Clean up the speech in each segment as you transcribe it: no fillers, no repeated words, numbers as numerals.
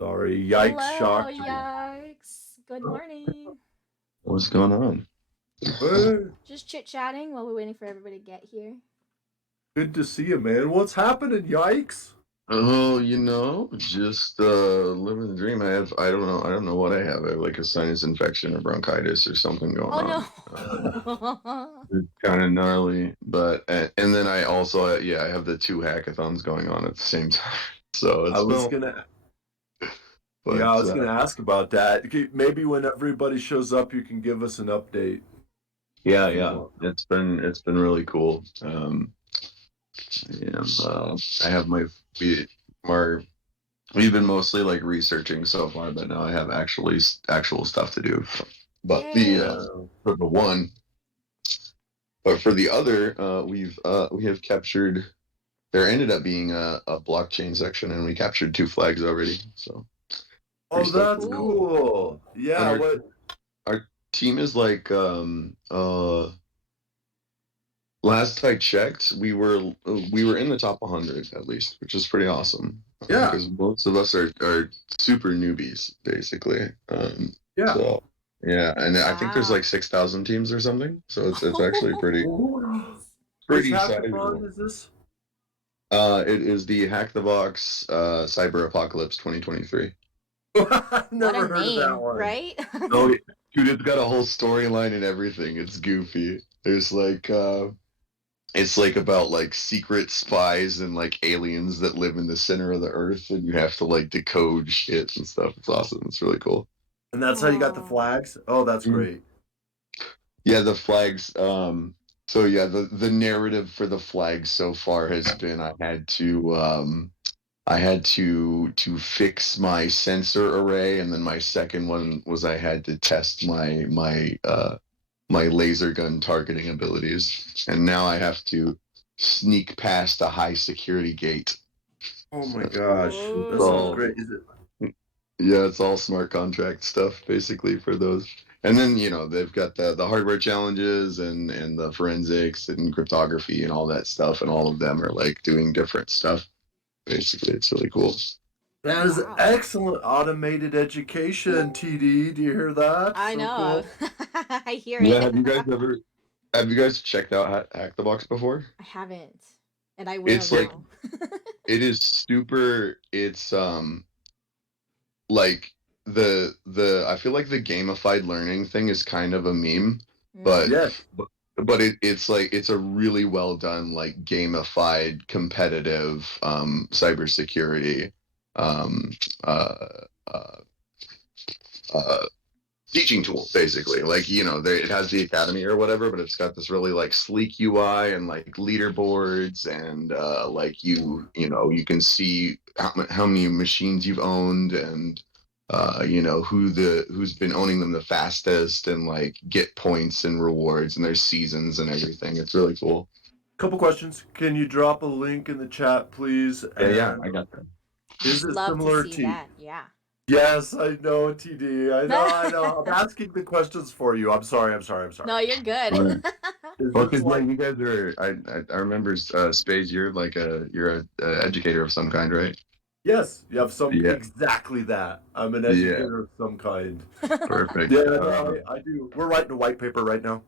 Sorry, yikes, Hello, shocked you. yikes. Good morning. What's going on? Hey, Just chit chatting while we're waiting for everybody to get here. good to see you, man. What's happening, yikes? Oh, just living the dream. I don't know what I have. I have like a sinus infection or bronchitis or something going Oh on. no. It's kind of gnarly, but and then I also yeah, I have the two hackathons going on at the same time. So I it's was been, gonna, yeah, I but was gonna ask about that. Okay, maybe when everybody shows up, you can give us an update yeah, if you yeah, want. it's been really cool. Yeah, I have we, our we've been mostly like researching so far, but now I have actual stuff to do. But Yay. for the one, but for the other, we have captured. There ended up being a blockchain section, and we captured two flags already. So pretty Oh, stoked that's for that. Cool. cool. And Yeah, what? our team is like last I checked, we were in the top 100 at least, which is pretty awesome. Yeah, Because most of us are super newbies, basically. yeah. So yeah, and I think there's like Wow. 6,000 teams or something. So it's actually pretty Ooh. Which pretty hackathon sizable. is this? It is the Hack the Box Cyber Apocalypse 2023. I've What a never heard of that name, one. right? Oh, dude, it's got a whole storyline and everything. It's goofy. There's like it's like about like secret spies and like aliens that live in the center of the earth, and you have to like decode shit and stuff. It's awesome. It's really cool. And that's how you got the Oh. flags? Oh, that's Mm. great. Yeah, the flags. So yeah, the narrative for the flags so far has been I had to fix my sensor array, and then my second one was I had to test my laser gun targeting abilities, and now I have to sneak past a high security gate. Oh my So gosh, that it's sounds all Ooh. great. Is it? yeah, it's all smart contract stuff basically for those. And then they've got the hardware challenges and the forensics and cryptography and all that stuff, and all of them are like doing different stuff. Basically, it's really cool. That is Wow. excellent automated education, TD. Do you hear that? I So know. cool. I hear Yeah, it. have you guys checked out Hack the Box before? I haven't. And I will It's like now. it is super. It's like the I feel like the gamified learning thing is kind of a meme, but Mm. Yeah. it's like it's a really well done like gamified competitive cybersecurity um uh uh uh teaching tool basically. Like it has the academy or whatever, but it's got this really like sleek UI and like leaderboards, and like you can see how many machines you've owned, and who's been owning them the fastest, and like get points and rewards, and there's seasons and everything. It's really cool. Couple questions. Can you drop a link in the chat, please? Yeah, And I got that. I'd is it love to similar see to? that. Yeah. Yes, I know, TD. I know, I know. I'm asking the questions for you. I'm sorry. I'm sorry. I'm No, sorry. you're good. Right. Is Well, this because yeah, like? you guys are. I remember, Spades. You're a educator of some kind, right? Yes, you have some Yeah. exactly that. I'm an Yeah. educator of some kind. Perfect. Yeah, no, I do. We're writing a white paper right now.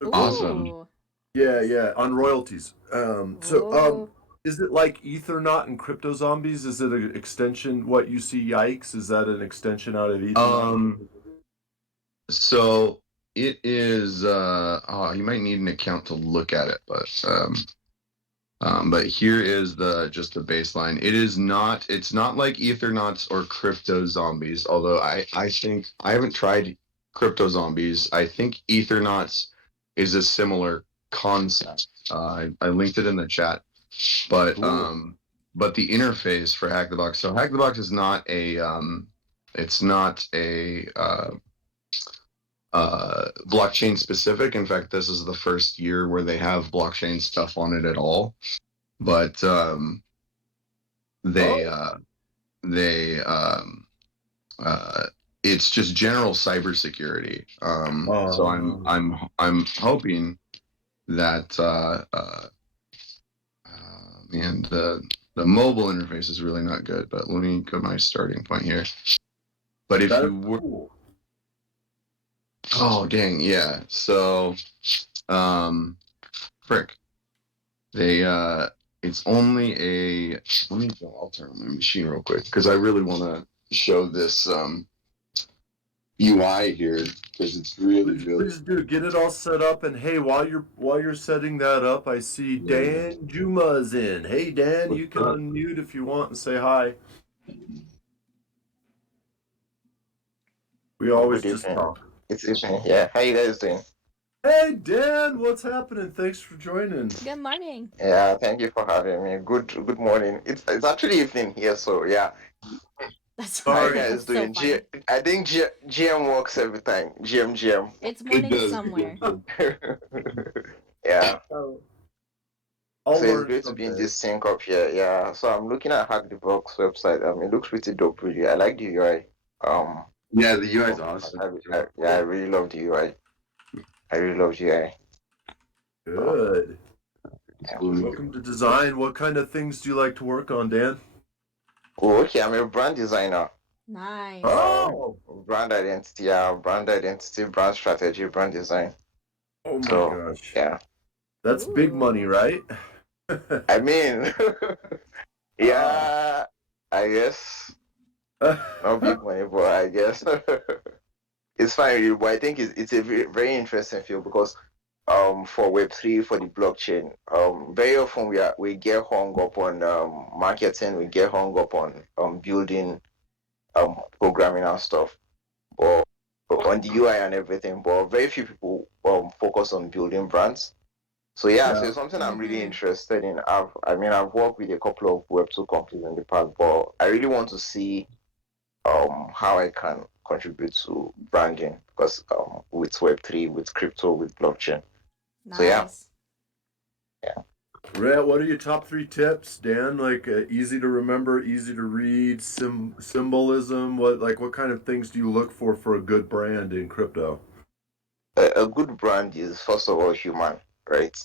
So cool. Awesome. Ooh. Yeah, yeah, on royalties. Ooh. Is it like Ethernaut and Crypto Zombies? Is it an extension? What you see, yikes? Is that an extension out of Ethernaut? Um, so it is oh, you might need an account to look at it, but here is the just the baseline. It's not like Ethernauts or Crypto Zombies, although I think I haven't tried Crypto Zombies. I think Ethernauts is a similar concept. I linked it in the chat, but Cool. the interface for Hack the Box. So Hack the Box is not a it's not a blockchain specific. In fact, this is the first year where they have blockchain stuff on it at all. But they Oh, uh, they uh, it's just general cybersecurity. So um, I'm hoping that man The mobile interface is really not good, but let me go to my starting point here. But if That you is were, cool. oh dang, yeah. So, frick, they it's only a. I'll turn on my machine real quick because I really want to show this UI here because it's really Please do get it all set up. And hey, while you're setting that up, I see Dan Juma's in. Hey Dan, you can unmute if you want and say hi. We always Good just evening. talk. It's evening. Yeah. How you guys doing? Hey Dan, what's happening? Thanks for joining. Good morning. Yeah. Thank you for having me. Good morning. It's actually evening here, so yeah. That's How you Sorry. guys that's so doing? funny. I think GM works every time. GM. It's It morning does. somewhere. Yeah. I'll So it's learn great to be in someday. this sync up here. Yeah. So I'm looking at Hack the Box website. It looks pretty dope, really. I like the UI. Yeah, the UI is awesome. I really love the UI. I really love the UI. Good. Yeah. Welcome to design. What kind of things do you like to work on, Dan? Oh, okay. I'm a brand designer. Nice. Oh, Brand identity, brand strategy, brand design. oh my So gosh. yeah, That's big money, Ooh. right? I mean, yeah, I guess not big money, but I guess it's fine. But I think it's a very interesting field because for Web3 for the blockchain, very often we get hung up on marketing, we get hung up on building programming and stuff, or on the UI and everything. But very few people focus on building brands. So yeah, so Yeah. it's something I'm really Mm-hmm. interested in. I've worked with a couple of Web2 companies in the past, but I really want to see how I can contribute to branding because with Web3, with crypto, with blockchain. So yeah, Nice. yeah. Rhett, what are your top 3 tips, Dan? Like easy to remember, easy to read, symbolism. What kind of things do you look for a good brand in crypto? A good brand is first of all human, right?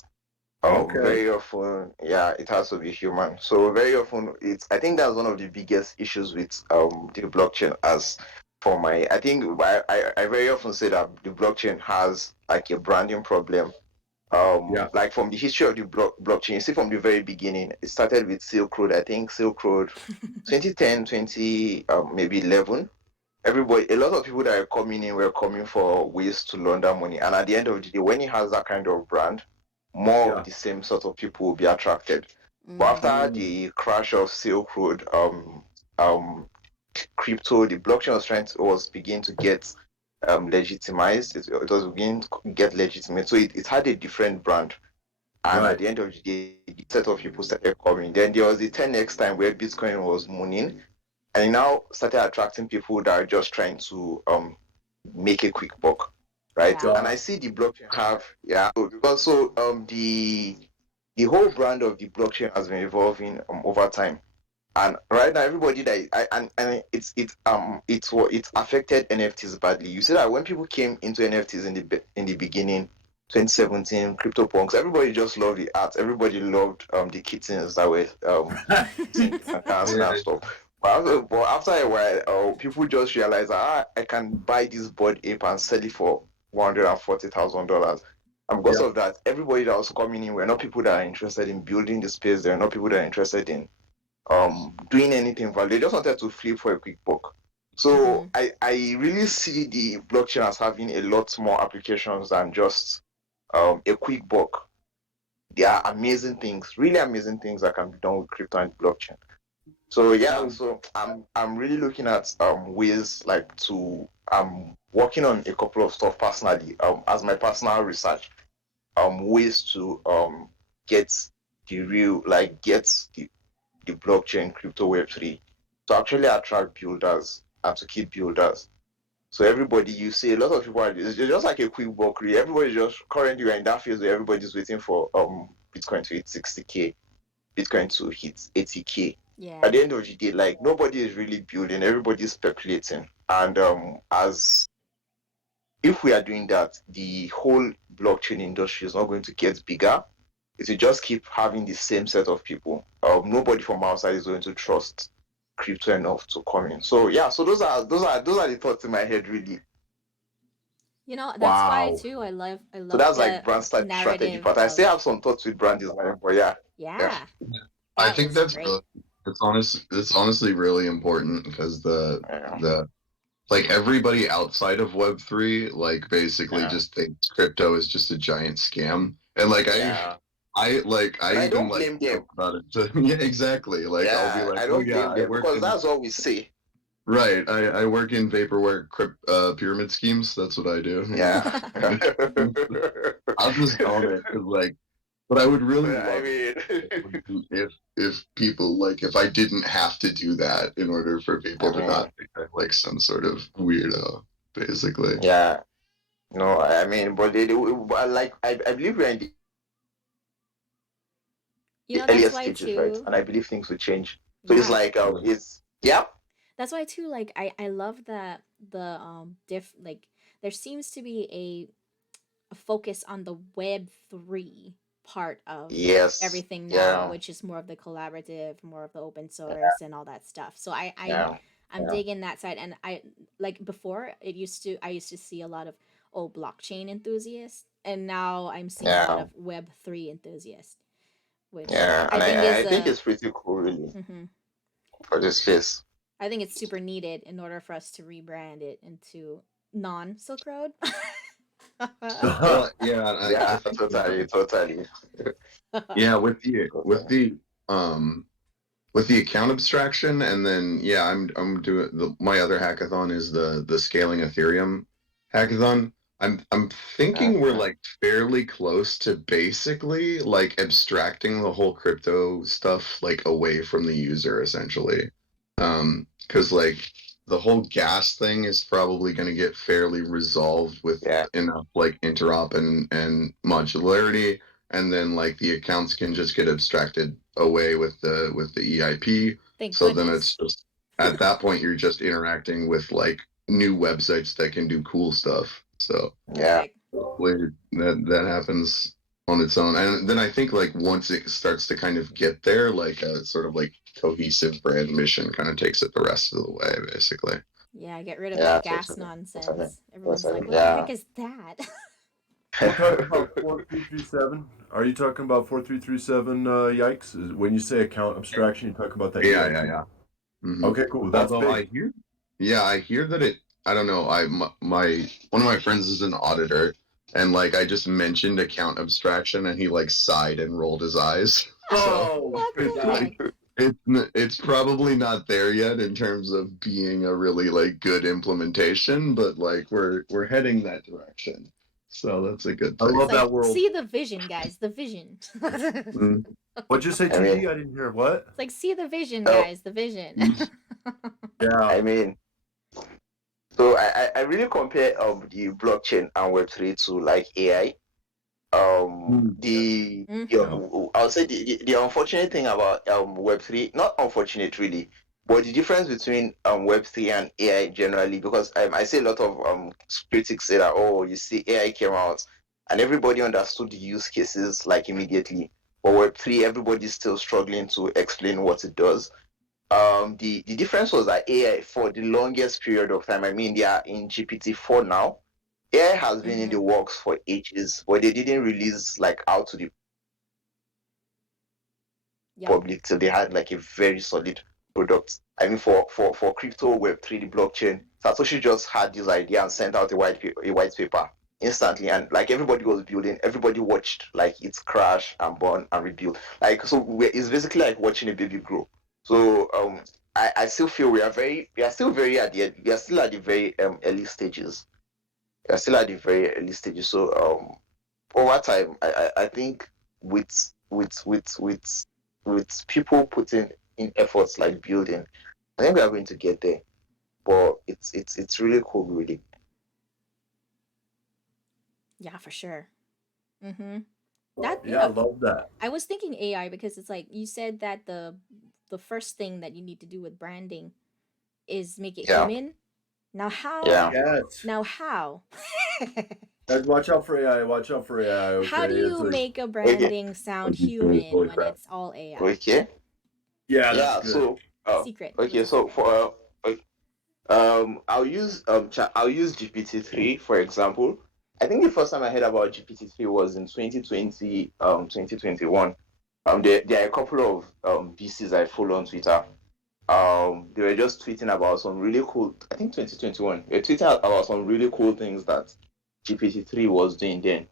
Okay. Very often, yeah, it has to be human. So very often, I think that's one of the biggest issues with the blockchain. As for my, I think I very often say that the blockchain has like a branding problem. Yeah. Like from the history of the blockchain, you see from the very beginning, it started with Silk Road. I think Silk Road 2010, 20 maybe 11. Everybody, a lot of people that are coming in were coming for ways to launder money. And at the end of the day, when he has that kind of brand, more of Yeah. the same sort of people will be attracted. But Mm. after the crash of Silk Road, crypto, the blockchain was beginning to get legitimized. It was beginning to get legitimate. So it had a different brand. And at Right. the end of the day, the set of people started coming. Then there was the 10x time where Bitcoin was mooning, and it now started attracting people that are just trying to make a quick buck, right? Yeah. And I see the blockchain have because the whole brand of the blockchain has been evolving over time. And right now, everybody that and it's affected NFTs badly. You see that when people came into NFTs in the beginning, 2017, CryptoPunks, everybody just loved the art. Everybody loved the kittens that were singing and dancing and stuff. But after a while, people just realized that I can buy this board ape and sell it for $140,000. And because Yeah. of that, everybody that was coming in were not people that are interested in building the space. They're not people that are interested in doing anything value. They just wanted to flip for a quick buck. So Mm-hmm. I really see the blockchain as having a lot more applications than just a quick buck. There are amazing things, really amazing things that can be done with crypto and blockchain. So yeah, so I'm really looking at ways like to I'm working on a couple of stuff personally as my personal research ways to get get the blockchain crypto web3 to actually attract builders and to keep builders. So everybody, you see a lot of people it's just like a quick buck. Really. Everybody just currently we're in that phase where everybody's waiting for Bitcoin to hit 60K, Bitcoin to hit 80K. At Yeah. the end of the day, like nobody is really building, everybody's speculating. And as if we are doing that, the whole blockchain industry is not going to get bigger. If you just keep having the same set of people, nobody from outside is going to trust crypto enough to come in. So yeah, so those are the thoughts in my head really. That's why Wow. too I So love that's like the brand strategy narrative part. I of still have some thoughts with brand design, but yeah. yeah, I that think was that's great. really, it's honestly really important because Yeah. the like everybody outside of Web3 like basically Yeah. just thinks crypto is just a giant scam. And like Yeah. I And I even don't like blame them. joke about it. So, yeah, exactly. Like I'll be Yeah, like, I "Oh don't yeah, blame I them work because in that's all we say. right. I work in vaporware pyramid schemes. That's what I do." Yeah. I'll just own it 'cause, like, but I would really I love mean, if people like if I didn't have to do that in order for I people to mean, not think I'm like some sort of weirdo, basically. yeah. No, I mean, but but like I believe we're in the That's earlier why stages, right? too. And I believe things will change. So it's Yeah, like Yeah. it's yeah, that's why too. Like I love that the diff like there seems to be a focus on the Web3 part of yes, everything now, yeah, which is more of the collaborative, more of the open source and all that stuff. So yeah, I'm yeah, digging that side. And I like before I used to see a lot of blockchain enthusiasts, and now I'm seeing a lot yeah, of Web3 enthusiasts, which yeah. I And think I is think it's pretty cool, really, mhm. for this space. I think it's super needed in order for us to rebrand it into non Silk Road. Well, yeah, I Yeah, think totally, totally, yeah, totally. with the account abstraction, and then yeah, I'm doing my other hackathon is the scaling Ethereum hackathon. I'm thinking we're Okay. like fairly close to basically like abstracting the whole crypto stuff like away from the user essentially. Because like the whole gas thing is probably going to get fairly resolved with Yeah, enough like interop and modularity, and then like the accounts can just get abstracted away with the EIP. Thank So then it's goodness. just at that point you're just interacting with like new websites that can do cool stuff. So yeah, Perfect. hopefully that happens on its own. And then I think like once it starts to kind of get there, like a sort of like cohesive brand mission kind of takes it the rest of the way, basically. Yeah, get rid of yeah, that gas totally, totally, nonsense. Everyone's like, totally. what the Yeah. heck is that? We're talking about 4337. Are you talking about 4337 yikes? When you say account abstraction, you talk about that Yeah, yeah, EIP. yeah. Hmm. Okay, cool. That's Although big. I hear, yeah, I hear that it. I don't know. My one of my friends is an auditor, and like I just mentioned account abstraction, and he like sighed and rolled his eyes. So Oh, What good the job. heck? like it's probably not there yet in terms of being a really like good implementation, but like we're heading that direction. So that's a good I It's thing. love like, that world. see the vision, guys, the vision. It's Mm. What'd you say, I mean, TD? I didn't hear. What? like, see the vision, oh, guys, the vision. Yeah. I mean, so I really compare the blockchain and Web3 to like AI. Mm. Yeah. I'll say the unfortunate thing about Web3, not unfortunate really, but the difference between Web3 and AI generally, because I see a lot of critics say that, oh, you see AI came out and everybody understood the use cases like immediately, but Web3 everybody's still struggling to explain what it does. The difference was that AI for the longest period of time, I mean they are in GPT-4 now. AI has been in Hmm. the works for ages, but they didn't release like out to the Yep. public till they had like a very solid product. I mean, for crypto Web3, the blockchain, Satoshi just had this idea and sent out a white paper instantly, and like everybody was building, everybody watched like it crash and burn and rebuild. Like so, it's basically like watching a baby grow. So I still feel we are still very at the we are still at the very early stages. We are still at the very early stages. So over time, I think with people putting in efforts like building, I think we are going to get there. But it's really cool, really. Yeah, for sure. Hmm. That, Yeah, I love that. I was thinking AI because it's like you said that the first thing that you need to do with branding is make it Yeah, human. Now how? yeah. Yes. Now how? Guys, watch out for AI. Watch out for AI. How Okay, do it's you like make a Okay. branding sound human holy when crap. it's all AI? Okay. Yeah, that's Yeah. good. So, Secret. What's okay. the So secret? for I'll use GPT-3 for example. I think the first time I heard about GPT-3 was in 2020, 2021. There are a couple of VCs I follow on Twitter. They were just tweeting about some really cool. I think 2021. They were tweeting about some really cool things that GPT-3 was doing then.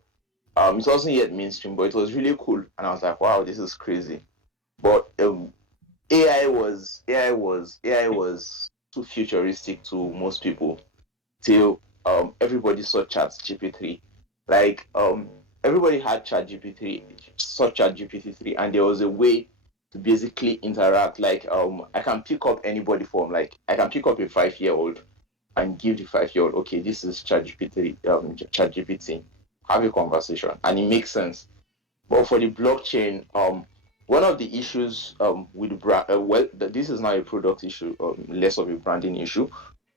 It wasn't yet mainstream, but it was really cool, and I was like, wow, this is crazy. But AI was too futuristic to most people till everybody saw Chat GPT-3. Like everybody had Chat GPT-3, saw Chat GPT-3, and there was a way to basically interact. Like I can pick up anybody from like I can pick up a 5-year-old and give the 5-year-old, okay, this is Chat GPT, have a conversation, and it makes sense. But for the blockchain, one of the issues with well, this is not a product issue, less of a branding issue.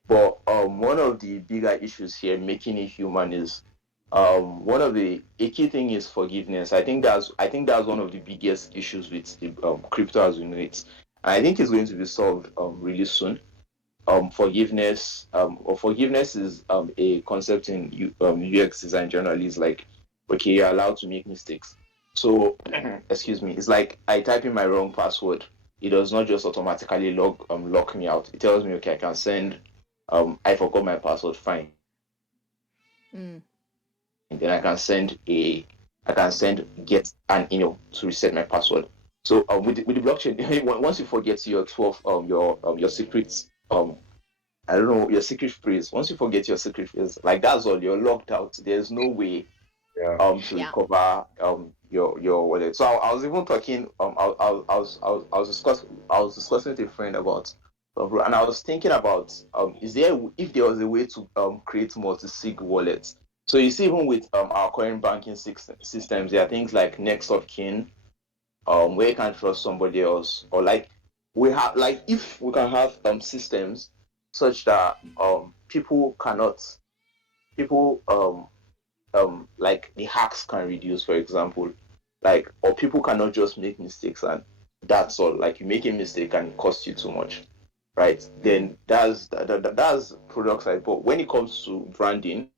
But one of the bigger issues here, making it human, is one of the a key thing is forgiveness. I think that's one of the biggest issues with the crypto as we know it, and I think it's going to be solved really soon. Forgiveness is a concept in UX design generally. Is like, okay, you're allowed to make mistakes. So excuse me, it's like I type in my wrong password, it does not just automatically lock me out. It tells me, okay, I can send I forgot my password, fine. Mm. And then I can send get an email to reset my password. So with the blockchain, once you forget your 12 your secrets, I don't know, your secret phrase. Once you forget your secret phrase, like that's all, you're locked out. There's no way Yeah. to Yeah. recover your wallet. So I was even talking I was discussing with a friend about and I was thinking about is there if there was a way to create multi-sig wallets. So you see, even with our current banking systems, there are things like next of kin, where you can't trust somebody else, or like we have like if we can have systems such that people like the hacks can reduce, for example, like, or people cannot just make mistakes and that's all. Like you make a mistake and it costs you too much, right? Mm. Then that's products like. But when it comes to branding,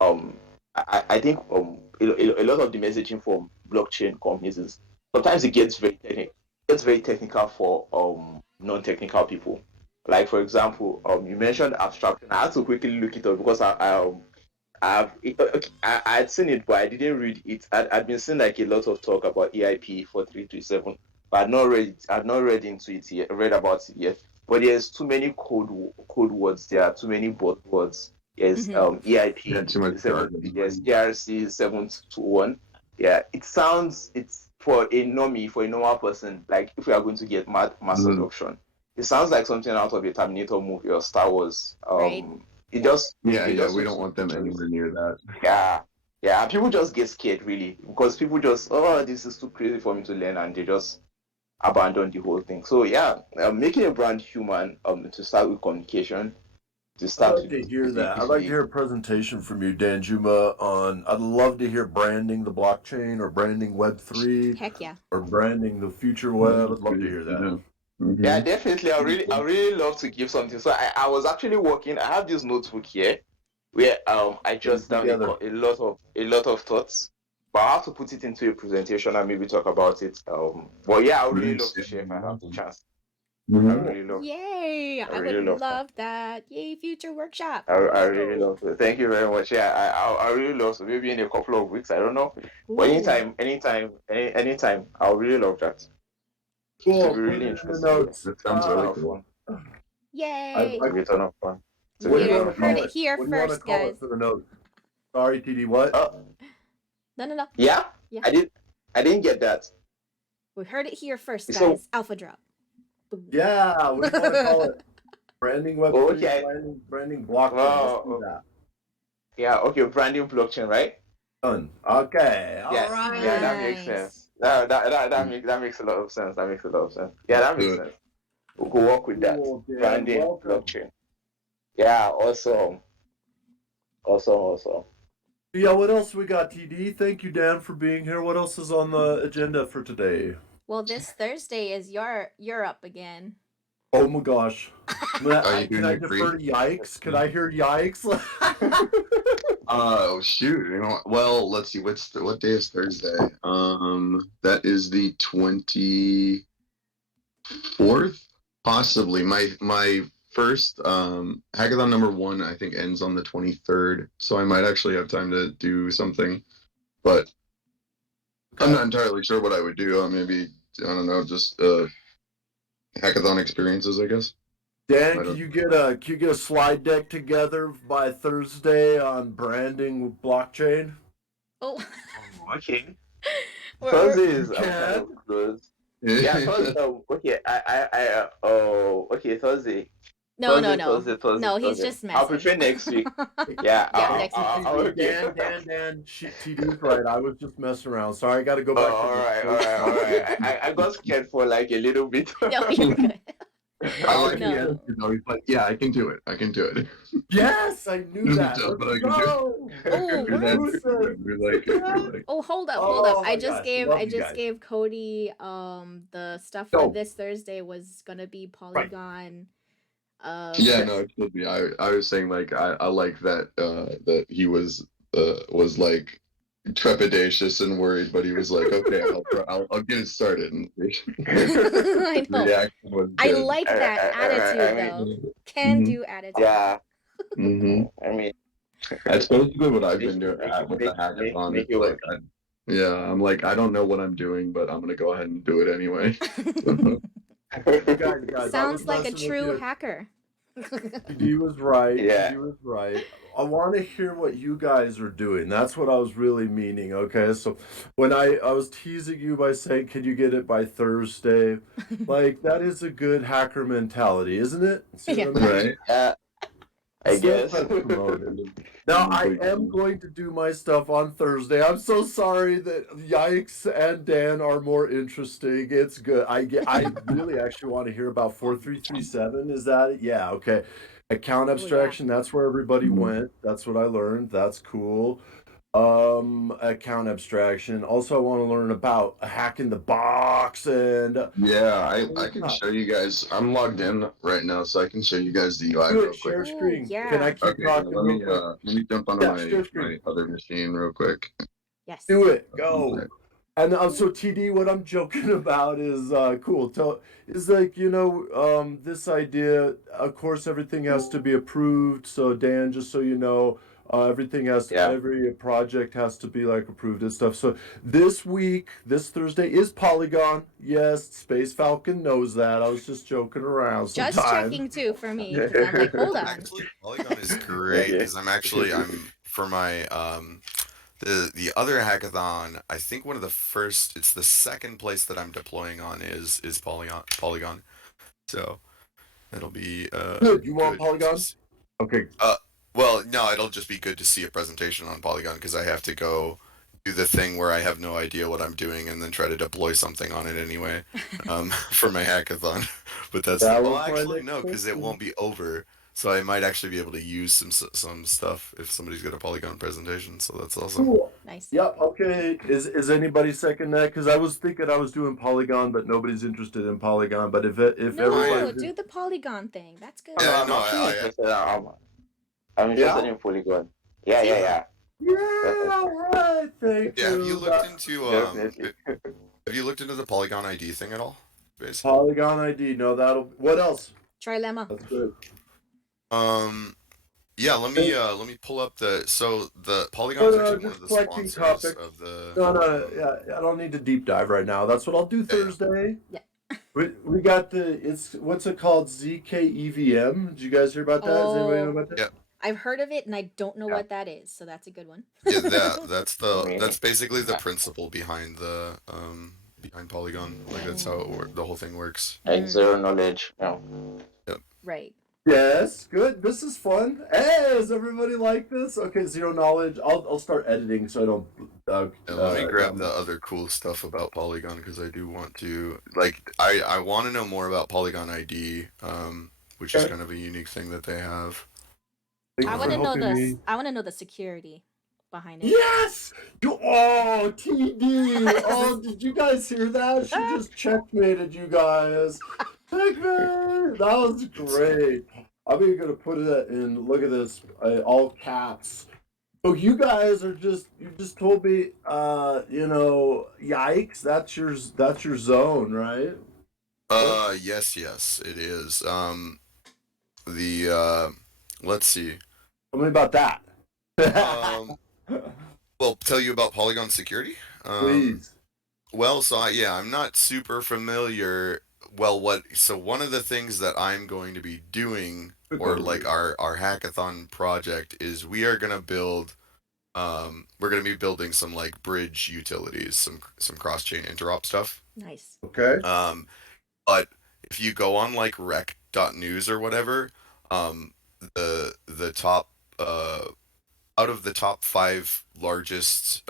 um, I think a lot of the messaging from blockchain companies is sometimes it gets very technical for non-technical people. Like for example, you mentioned abstraction. I had to quickly look it up because I had seen it, but I didn't read it. I'd been seeing like a lot of talk about EIP 4337, but I'd not read into it yet, read about it yet. But there's too many code words. There are too many buzzwords. There's Mm-hmm. Yeah, EIP too much 7. jargon. There's ERC 721. Yeah, it's for a normie, for a normal person. Like if we are going to get mass Mm. adoption, it sounds like something out of a Terminator movie or Star Wars. Right. It just Yeah, it yeah, just we looks don't so want them anywhere futuristic. near that. Yeah, yeah. People just get scared really because people just, oh, this is too crazy for me to learn, and they just abandon the whole thing. So yeah, making a brand human, to start with communication, to I'd start like to hear with that. I'd like to hear a presentation from you, Dan Juma, on. I'd love to hear branding the blockchain or branding Web3 Heck yeah. or branding the future web. I'd love to hear that. Yeah. yeah, Hmm. definitely. I really love to give something. So I was actually working. I have this notebook here where I Put it just down together. a lot of thoughts. But I have to put it into a presentation and maybe talk about it. But yeah, I would really love Nice. to share if I have the chance. I Hmm. really love. Yay! I I would really love that. love that. Yay, future workshop. I Let's really go. love it. Thank you very much. Yeah, I really love it. Maybe in a couple of weeks. I don't know. But Ooh. anytime. I would really love that. It will Cool. be Put really it in the interesting. notes. That sounds It's a ton really Ah, of cool. fun. Yay! It's a ton of fun. It's a You what do really you heard ton want it, to of fun. heard call it it? here What do you want to first, call it guys. for the notes? Sorry, TD. What? No, no, no. Yeah, Yeah. I didn't get that. We heard it here first, So guys. Alpha drop. Boom. Yeah. What do you want to call it? Branding Web3, okay. branding blockchain. Let's do Well, that. yeah. Okay. Branding blockchain, right? Done. Okay. All Yeah. Yeah. right. That makes Nice. sense. That makes a lot of sense. That makes a lot of sense. Yeah, Let's that makes do it. sense. We could work with that. Cool, Dan. Branding Welcome. blockchain. Yeah. Also. Awesome. Yeah, what else we got, TD? Thank you, Dan, for being here. What else is on the agenda for today? Well, this Thursday is you're up again. Oh my gosh. Are you Can doing I a defer to Greek? yikes? Can I hear yikes? Oh shoot! You know, well, let's see. What day is Thursday? That is the 24th, possibly. My first hackathon number one, I think, ends on the 23rd, so I might actually have time to do something, but I'm not entirely sure what I would do. Maybe I don't know, just hackathon experiences, I guess. Dan, I can don't. you get a slide deck together by Thursday on branding blockchain? Oh, Okay. we're You Thursdays, I'm kind can. of close. Yeah, Thursday. Okay, okay, Thursday. no. He's Thursday. just I'll messing. prefer next week. Yeah, Yeah, Hey, next week is I'll fine. okay. Dan, TD's right. I was just messing around. Sorry, I got to go Oh, back to all the right, all space right, all right. Falcon. I got scared for like a little bit. No, you're good. I like the No. attitude though. He's like, yeah, I can do it. I can do it. Yes, I knew that. Tough, but Let's I can do it. go. Oh, That's what? Listen. we like it. We like it. Oh, hold up. Oh I my just gosh, gave love you guys. Cody the stuff for No, this Thursday was gonna be right. Polygon. Yeah, no, it should be. I was saying like I like that that he was like trepidatious and worried, but he was like, okay, I'll get it started. And I the know. reaction was I good. like that I attitude mean, though. Can do attitude. yeah. Mm-hmm. I mean, That's basically what I've make been doing with the hackathon. make It's it like, work. yeah, I'm like, I don't know what I'm doing, but I'm gonna go ahead and do it anyway. Guys, I Sounds was like a messing with true you. hacker. TD was right. Yeah. TD was right. I want to hear what you guys are doing. That's what I was really meaning. Okay, so when I was teasing you by saying, "Can you get it by Thursday?" Like that is a good hacker mentality, isn't it? See what I mean? Right? Yeah, I So guess. let's promote it. Now I am going to do my stuff on Thursday. I'm so sorry that Yikes and Dan are more interesting. It's good. I really actually want to hear about 4337. Is that it? Yeah, okay. Account Oh yeah. abstraction, that's where everybody went. That's what I learned. That's cool. Account abstraction. Also, I want to learn about hack in the box and Yeah, I can show you guys. I'm logged in right now, so I can show you guys the UI do real it. quick. Share Ooh, screen. Can I yeah. keep Okay, yeah, talking real quick? let me jump onto Yeah, share my screen. other machine real quick. Yes. Do it. Go. And so TD, what I'm joking about is cool. Is like this idea. Of course, everything has to be approved. So Dan, just so you know, everything has to, Yeah. every project has to be like approved and stuff. So this week, this Thursday is Polygon. Yes, Space Falcon knows that. I was just joking around. Just Sometimes. checking too for me because I'm like, hold on. Actually, Polygon is great Okay. because I'm for my the other hackathon. I think one of the first. It's the second place that I'm deploying on is Polygon. So it'll be Good. You want good Polygon? to see- Okay. Well, no, it'll just be good to see a presentation on Polygon because I have to go do the thing where I have no idea what I'm doing and then try to deploy something on it anyway, for my hackathon. But that's That well, was my actually next no, because it question. won't be over. So I might actually be able to use some stuff if somebody's got a Polygon presentation. So that's awesome. Cool. Nice. Yep. Okay. Is anybody second that? Because I was thinking I was doing Polygon, but nobody's interested in Polygon. But if No, everybody do the Polygon thing. That's good. Yeah, I'm no, actually I interested. I'm interested in Polygon. Yeah. yeah, all right. Thank yeah. Have you you. looked into Definitely. have you looked into the Polygon ID thing at all? Basically. Polygon ID. No, that'll. What else? Trilemma. That's good. Yeah, let me pull up the Polygon is actually one Just of the collecting sponsors topics. of the No. Yeah, I don't need to deep dive right now. That's what I'll do Thursday. Yeah. We got what's it called? ZKEVM. Did you guys hear about that? Does anybody know about that? Yeah. I've heard of it and I don't know Yeah. what that is, so that's a good one. Yeah, that's Amazing. basically the principle behind the behind Polygon. Like that's how the whole thing works. Like zero knowledge. Right. Yes, good. This is fun. Hey, does everybody like this? Okay, zero knowledge. I'll start editing so I don't. And let me grab the other cool stuff about Polygon because I do want to I want to know more about Polygon ID, which is Okay. kind of a unique thing that they have. Thank I you want for to know helping me. I want to know the security behind it. Yes! Oh, TD! Oh, did you guys hear that? She just checkmated you guys. Checkmate! That was great. I'm even gonna put it in. Look at this, all caps. So you guys are you just told me, yikes! That's your zone, right? Yes, it is. The let's see. Tell me about that. Um, well, tell you about Polygon security. Please. Well, yeah, I'm not super familiar. Well, so one of the things that I'm going to be doing, Quick or like overview. our hackathon project, is we're gonna be building some like bridge utilities, some cross-chain interop stuff. Nice. Okay. But if you go on like rec.news or whatever, um, the top out of the top five largest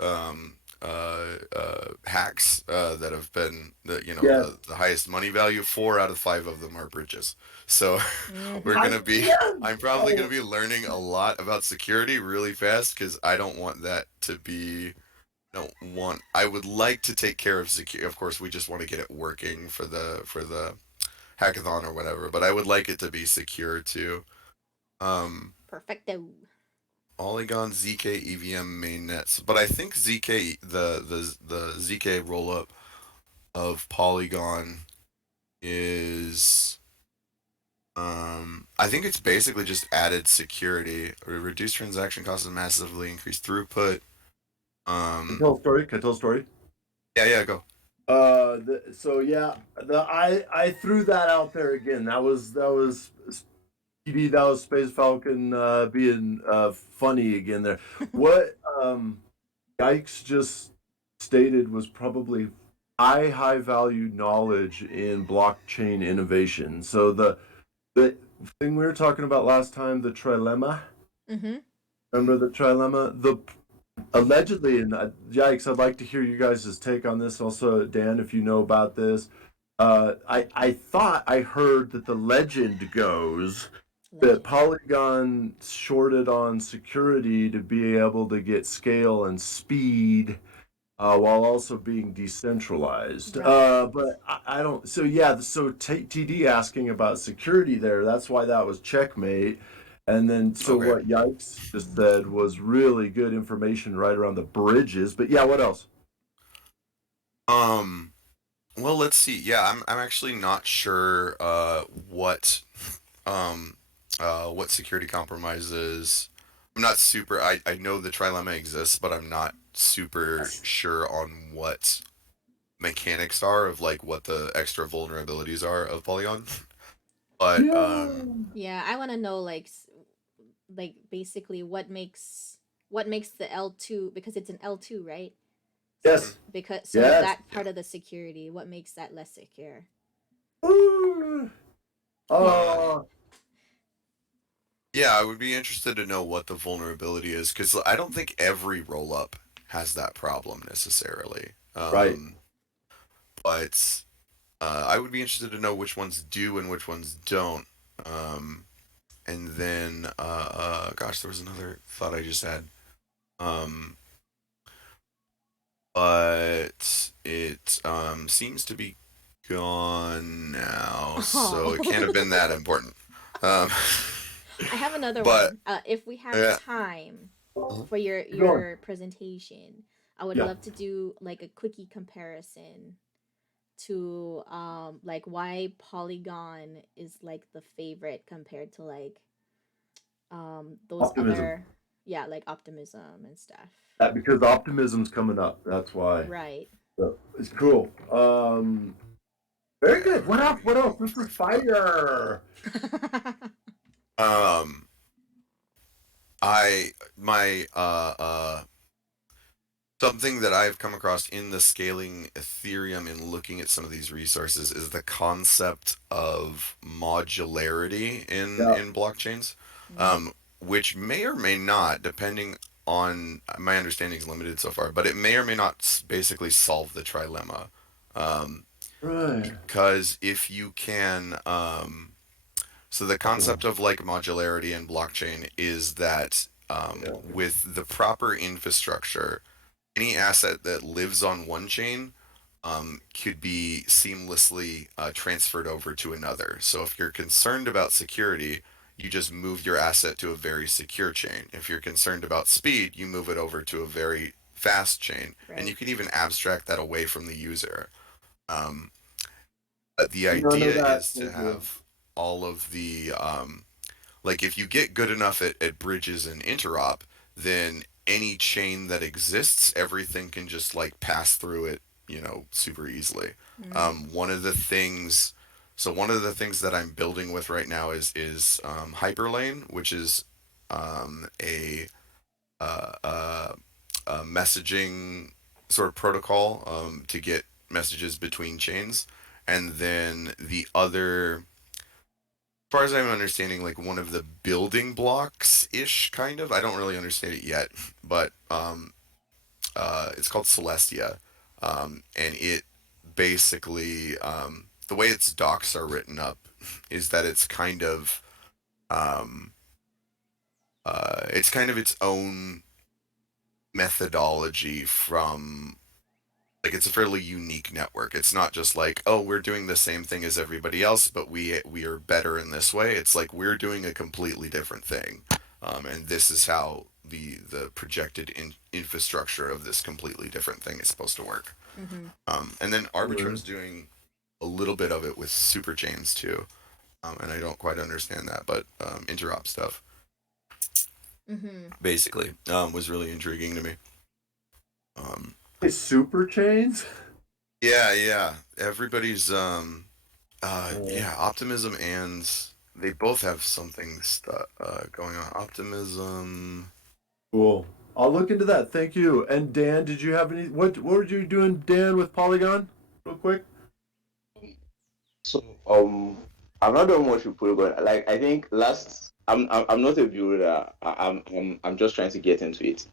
hacks that have been Yeah. the highest money value, 4 out of 5 of them are bridges. So we're Mhm. gonna be Yes! I'm probably gonna Oh, be learning a lot about security really fast because I don't want that to be don't want I would like to take care of security. Of course, we just want to get it working for the hackathon or whatever, but I would like it to be secure too. Um, Perfecto. Polygon ZK EVM mainnets, but I think ZK the ZK rollup of Polygon is I think it's basically just added security or reduced transaction costs and massively increased throughput. can I tell a story? Can I tell a story? Yeah, go. So yeah, I threw that out there again. That was PD. That was Space Falcon being funny again there. What Yikes just stated was probably high value knowledge in blockchain innovation. So the thing we were talking about last time, the trilemma. Mm-hmm. Remember the trilemma? The allegedly, and yikes! I'd like to hear you guys' take on this. Also, Dan, if you know about this, I thought I heard that the legend goes that Legend. Polygon shorted on security to be able to get scale and speed while also being decentralized. Right. But I don't. So yeah. So TD asking about security there. That's why that was checkmate. And then so Okay. what Yikes just said was really good information right around the bridges. But yeah, what else? Um, well, let's see. Yeah, I'm actually not sure um what security compromises. I'm not super I know the trilemma exists, but I'm not super sure on what mechanics are of like what the extra vulnerabilities are of Polygon. But Yeah. Yeah, I want to know like basically what makes the L2, because it's an L2, right? So Yes. because so Yes. that part of the security, what makes that less secure? Ooh. uh Oh. yeah, I would be interested to know what the vulnerability is because I don't think every rollup has that problem necessarily. Right. But I would be interested to know which ones do and which ones don't. And then, gosh, there was another thought I just had. Um, but it seems to be gone now, so it can't have been that Oh. important. Um, I have another but one. If we have yeah, time uh-huh. for Keep going. your presentation, I would Yeah. love to do like a quickie comparison to like why Polygon is like the favorite compared to like those Optimism. other, yeah, like optimism and stuff. Because optimism's coming up. That's why. Right. So, it's cool. Very good. What else? What else? This is fire. Um, I my something that I've come across in the scaling Ethereum and looking at some of these resources is the concept of modularity Yeah. in blockchains, Mm. which may or may not, depending on my understanding is limited so far, but it may or may not basically solve the trilemma. Um, Right. because if you can So the concept of like modularity in blockchain is that with the proper infrastructure, any asset that lives on one chain could be seamlessly transferred over to another. So if you're concerned about security, you just move your asset to a very secure chain. If you're concerned about speed, you move it over to a very fast chain, and you Right. can even abstract that away from the user. Um, but the None of idea that. is to Thank you. have all of the like if you get good enough at bridges and interop, then any chain that exists, everything can just like pass through it, super easily. Mm. One of the things, so one of the things that I'm building with right now is Hyperlane, which is a, uh, uh, a messaging sort of protocol to get messages between chains, and then the other far as I'm understanding, like one of the building blocks ish, kind of. I don't really understand it yet, but it's called Celestia, and it basically the way its docs are written up is that um, it's kind of its own methodology from like it's a fairly unique network. It's not just like, oh, we're doing the same thing as everybody else, but we are better in this way. It's like we're doing a completely different thing, and this is how the projected infrastructure of this completely different thing is supposed to work. Mm-hmm. And then Word. Arbitrum's doing a little bit of it with super chains too, and I don't quite understand that, but interop stuff Mm-hmm. basically was really intriguing to me. Um, Hey, super chains. yeah, yeah. Everybody's Oh, yeah, optimism and they both have something going on. Optimism. cool. I'll look into that. Thank you. And Dan, did you have any? What were you doing, Dan, with Polygon? Real quick. So I'm not doing much with Polygon. Like I think last I'm not a builder. I'm just trying to get into it.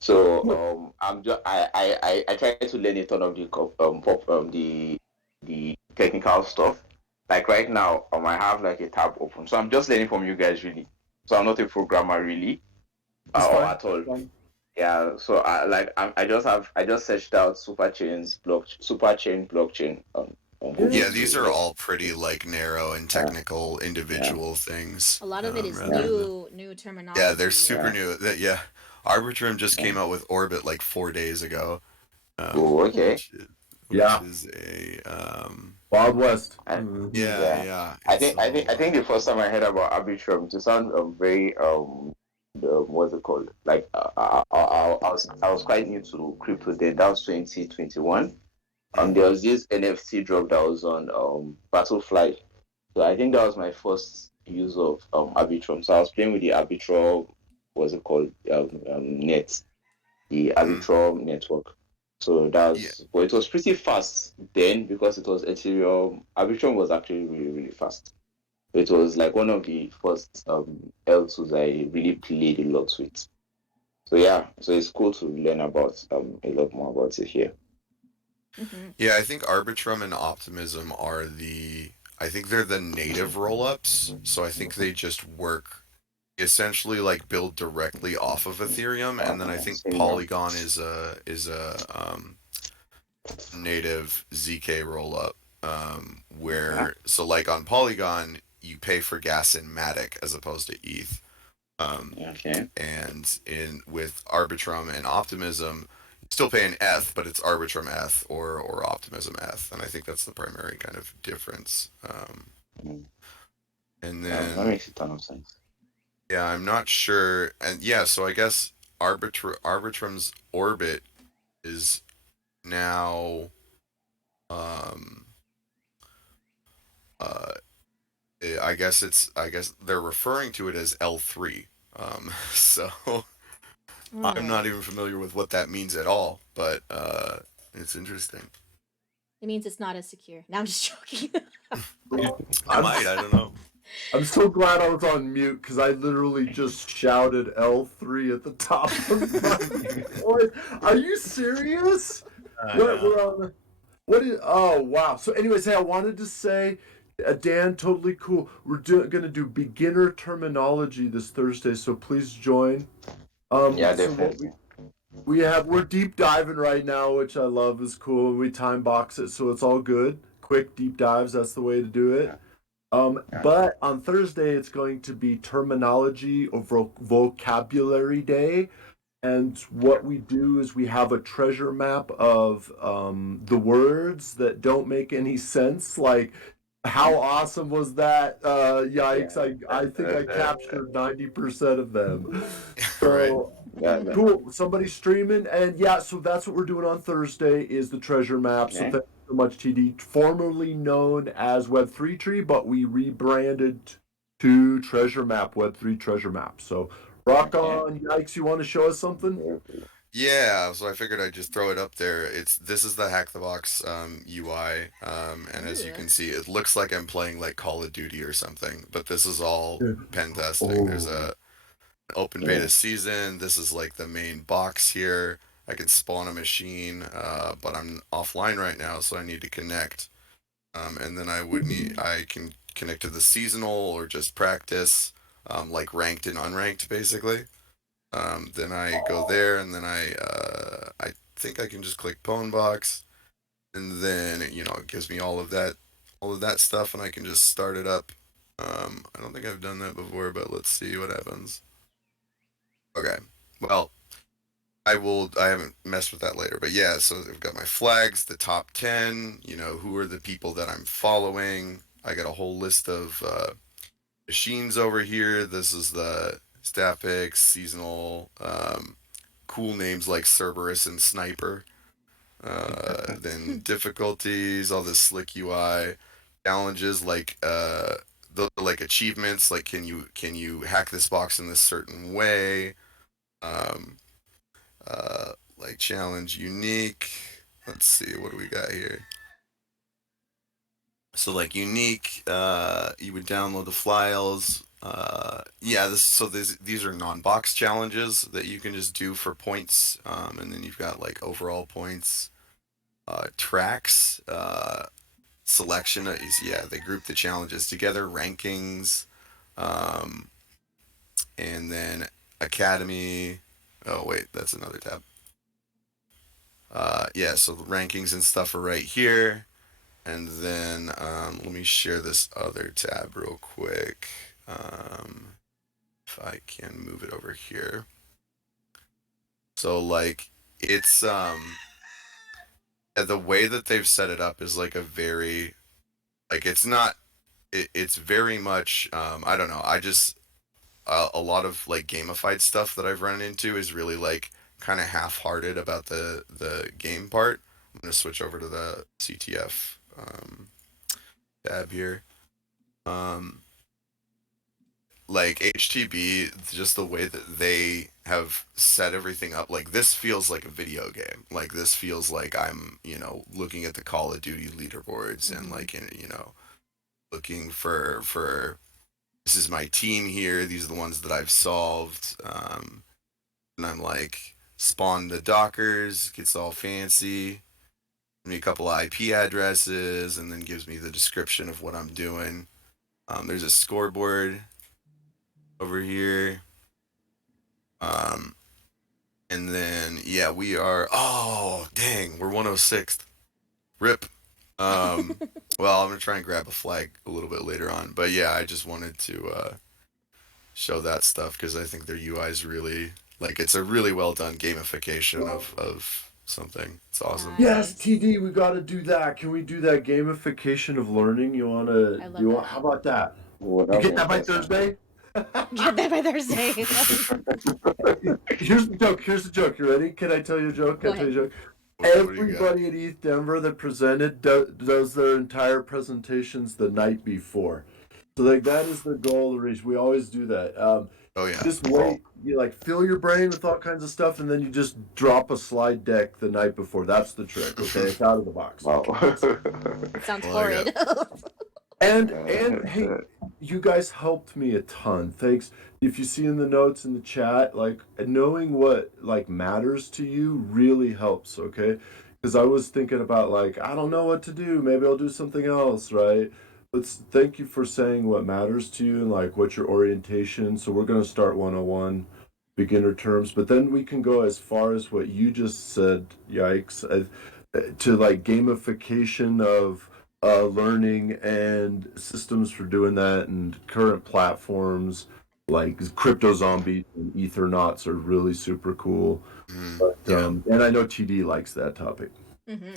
So What? I'm just I try to learn a ton of the the technical stuff. Like right now, I have like a tab open. So I'm just learning from you guys really. So I'm not a programmer really, That's or fine. at That's all. fine. Yeah. So I just searched out super chain blockchain on Yeah. Google. Yeah, So these are all pretty like narrow and yeah, technical yeah, individual things, A lot of it is rather yeah, than new yeah, they're terminology. super yeah, new. That yeah, Arbitrum just yeah. came out with Orbit like 4 days ago, Oh, okay. which Yeah. is a Wild West. I, Mhm. yeah, yeah. yeah. I It's think I think I think the first time I heard about Arbitrum to sound very what's it called? Like I was quite new to crypto then. That was 2021. mm, There was this NFT drop that was on Battlefly. So I think that was my first use of Arbitrum. So I was playing with the Arbitrum, what's it called? Net, the mm, Arbitrum network. So yeah. but it was pretty fast then because it was Ethereum. Arbitrum was actually really, really fast. It was like one of the first L2s I really played a lot with. So yeah, so it's cool to learn about a lot more about it here. Mm-hmm. Yeah, I think Arbitrum and Optimism are I think they're the native rollups. So I think they just work essentially like build directly off of Ethereum, and then I think Same here. Polygon is a native ZK rollup. Yeah. Where so like on Polygon you pay for gas in Matic as opposed to ETH. Um, Okay. and in with Arbitrum and Optimism, you still pay an ETH, but it's Arbitrum ETH or Optimism ETH, and I think that's the primary kind of difference. Mm. And That then makes a ton of sense. yeah, I'm not sure, and yeah, so I guess Arbitrum's orbit is now um uh I guess they're referring to it as L3. So I'm Oh, not even familiar with what that means at all, but it's interesting. it means it's not as secure. Now I'm just joking. It I'm might, I don't know. I'm so glad I was on mute because I literally just shouted L3 at the top of my voice. Are you serious? I What know. we're on? What is? Oh wow. So, anyways, hey, I wanted to say Dan, totally cool. We're gonna do beginner terminology this Thursday, so please join. Yeah, So what definitely. we're deep diving right now, which I love is cool. We time box it, so it's all good. Quick deep dives, that's the way to do it. Yeah. But on Thursday, it's going to be terminology or vocabulary day. And what we do is we have a treasure map of the words that don't make any sense. Like, how awesome was that? Yikes! I think I captured 90% of them. Right. So That, cool. Somebody's streaming, and yeah, so that's what we're doing on Thursday is the treasure map. So okay. thank you so much, TD, formerly known as Web3 Tree, but we rebranded to Treasure Map, Web3 Treasure Map. So rock Okay. on, Yikes! You want to show us something? Yeah, so I figured I'd just throw it up there. This is the Hack the Box UI, and as you Ooh. can see, it looks like I'm playing like Call of Duty or something. But this is all pen testing. There's Oh, a open beta season. This is like the main box here. I can spawn a machine, but I'm offline right now, so I need to connect. And then I can connect to the seasonal or just practice, like ranked and unranked, basically. Then I go there, and then I think I can just click Pwn Box, and then it gives me all of that stuff, and I can just start it up. I don't think I've done that before, but let's see what happens. Okay, well, I haven't messed with that later, but yeah. So I've got my flags, the top 10. Who are the people that I'm following? I got a whole list of machines over here. This is the staff picks, seasonal, cool names like Cerberus and Sniper. Then difficulties, all this slick UI, challenges like the like achievements, like can you hack this box in this certain way? Um, like challenge unique. Let's see, what do we got here? So like unique, you would download the files. Yeah, these are non-box challenges that you can just do for points, and then you've got like overall points, tracks, selection is yeah they group the challenges together, rankings, um, and then academy. Oh wait, that's another tab. Yeah, so the rankings and stuff are right here. And then let me share this other tab real quick. If I can move it over here. So like it's the way that they've set it up is like a very like it's not it's very much I don't know. I just a lot of like gamified stuff that I've run into is really like kind of half-hearted about the game part. I'm gonna switch over to the CTF tab here. Um, like HTB, just the way that they have set everything up, like this feels like a video game. Like this feels like I'm, looking at the Call of Duty leaderboards and Mm-hmm. like, looking for this is my team here. These are the ones that I've solved. And I'm like spawn the Dockers, gets all fancy, give me a couple IP addresses, and then gives me the description of what I'm doing. There's a scoreboard over here. Um, and then yeah, we are. Oh dang, we're 106th. Rip. Well, I'm gonna try and grab a flag a little bit later on, but yeah, I just wanted to show that stuff because I think their UI is really like it's a really well done gamification of something. It's awesome. yes, Nice. TD, we got to do that. Can we do that gamification of learning? You want to? I love You want? that. How about that? Well, You that'll be get that by interesting. Thursday? Get that by Thursday. Here's the joke. Here's the joke. You ready? Can I tell you a joke? Go Can I tell ahead. you a joke? What do you got? Everybody at ETH Denver that presented does their entire presentations the night before. So like that is the goal to reach. We always do that. Oh yeah. Just Wow. wait. You like fill your brain with all kinds of stuff, and then you just drop a slide deck the night before. That's the trick. Okay, it's out of the box. Wow. Sounds I like horrid. And hey, you guys helped me a ton. Thanks. If you see in the notes in the chat, like knowing what like matters to you really helps, okay? Because I was thinking about like I don't know what to do. Maybe I'll do something else, right? thank you for saying what matters to you and like what's your orientation. So we're gonna start 101 beginner terms, but then we can go as far as what you just said. Yikes! To like gamification of learning and systems for doing that, and current platforms like crypto zombies and ethernauts are really super cool. But Yeah. and I know TD likes that topic. Mm-hmm.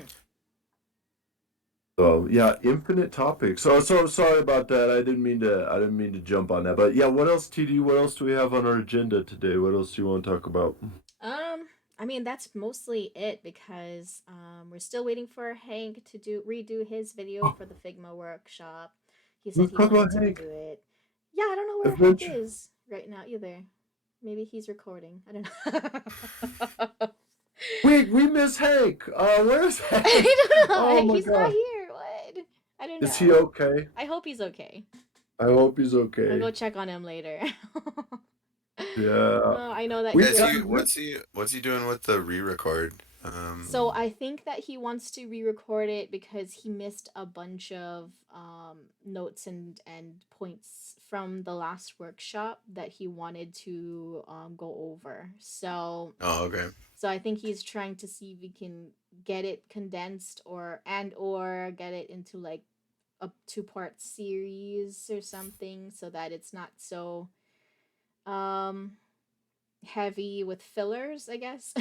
So yeah, infinite topics. So sorry about that. I didn't mean to jump on that. But yeah, what else, TD? What else do we have on our agenda today? What else do you want to talk about? I mean that's mostly it because we're still waiting for Hank to redo his video for the Figma workshop. He said Let's he talk wanted about to Hank. redo it. Yeah, I don't know where Hank Adventure. is right now either. Maybe he's recording. I don't know. We miss Hank. Where's Hank? I don't Oh know. my He's not god. here. What? I don't Is he know. okay? I hope he's okay. I hope he's I'll okay. go check on him later. Yeah. I know that We he Is was. he what's he doing with the re-record? So I think that he wants to re-record it because he missed a bunch of notes and points from the last workshop that he wanted to go over. Oh, okay. So I think he's trying to see if we can get it condensed or get it into like a two-part series or something so that it's not so um heavy with fillers, I guess.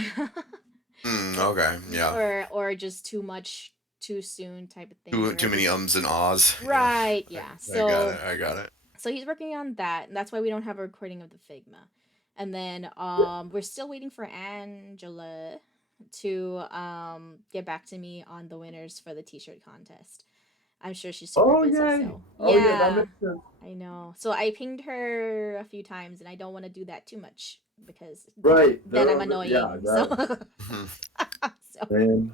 Okay. Yeah. Or just too much too soon type of thing Too or many just ums and ahs. Yeah. right, yeah. I got it. I got it. So he's working on that, and that's why we don't have a recording of the Figma. And then we're still waiting for Angela to get back to me on the winners for the t-shirt contest. I'm sure she's super Oh busy, yay. so Oh yeah, that yeah, makes sense. I know. So I pinged her a few times, and I don't want to do that too much because Right. then I'm Yeah, annoying. So that Mhm. so man.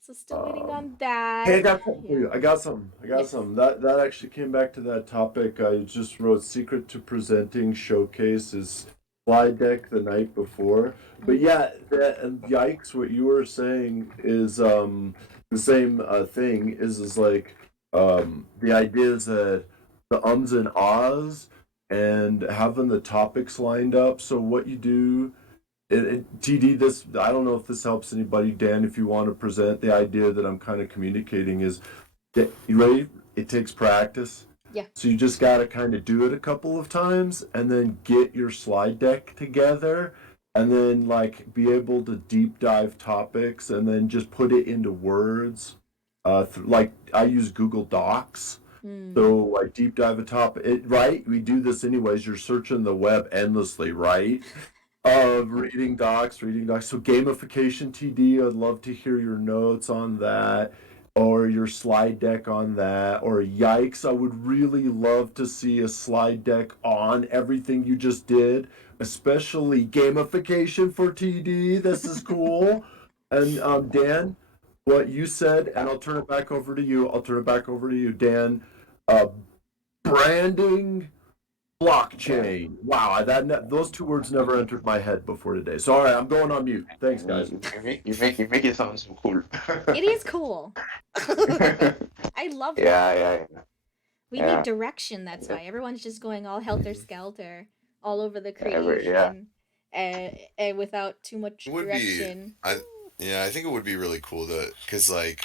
so still waiting Um, on Hey, I that. got something for Yeah. you. I got something. I got Yes. something. That actually came back to that topic. I just wrote "Secret to Presenting Showcase" is slide deck the night before. But Mm-hmm. yeah, that and yikes! What you were saying is the same thing. Is like the idea is that the ums and ahs and having the topics lined up. So what you do TD, this I don't know if this helps anybody. Dan, if you want to present the idea that I'm kind of communicating is that you ready? It takes practice. Yeah. So you just got to kind of do it a couple of times and then get your slide deck together and then like be able to deep dive topics and then just put it into words. Like I use Google Docs. Mm. So like deep dive a topic, right? We do this anyways. You're searching the web endlessly, right? Of reading docs. So gamification TD, I'd love to hear your notes on that or your slide deck on that. Or yikes, I would really love to see a slide deck on everything you just did, especially gamification for TD. This is cool. And Dan, what you said, and I'll turn it back over to you. I'll turn it back over to you, Dan. Uh, Branding blockchain. Wow, those two words never entered my head before today. So all right, I'm going on mute. Thanks, guys. You make it sound so cool. It is cool. I love Yeah, that. yeah, We need yeah. direction. That's Yeah. why everyone's just going all helter skelter all over the Yeah. creation, and without too much It would be. direction. Yeah. I think it would be really cool to, cause like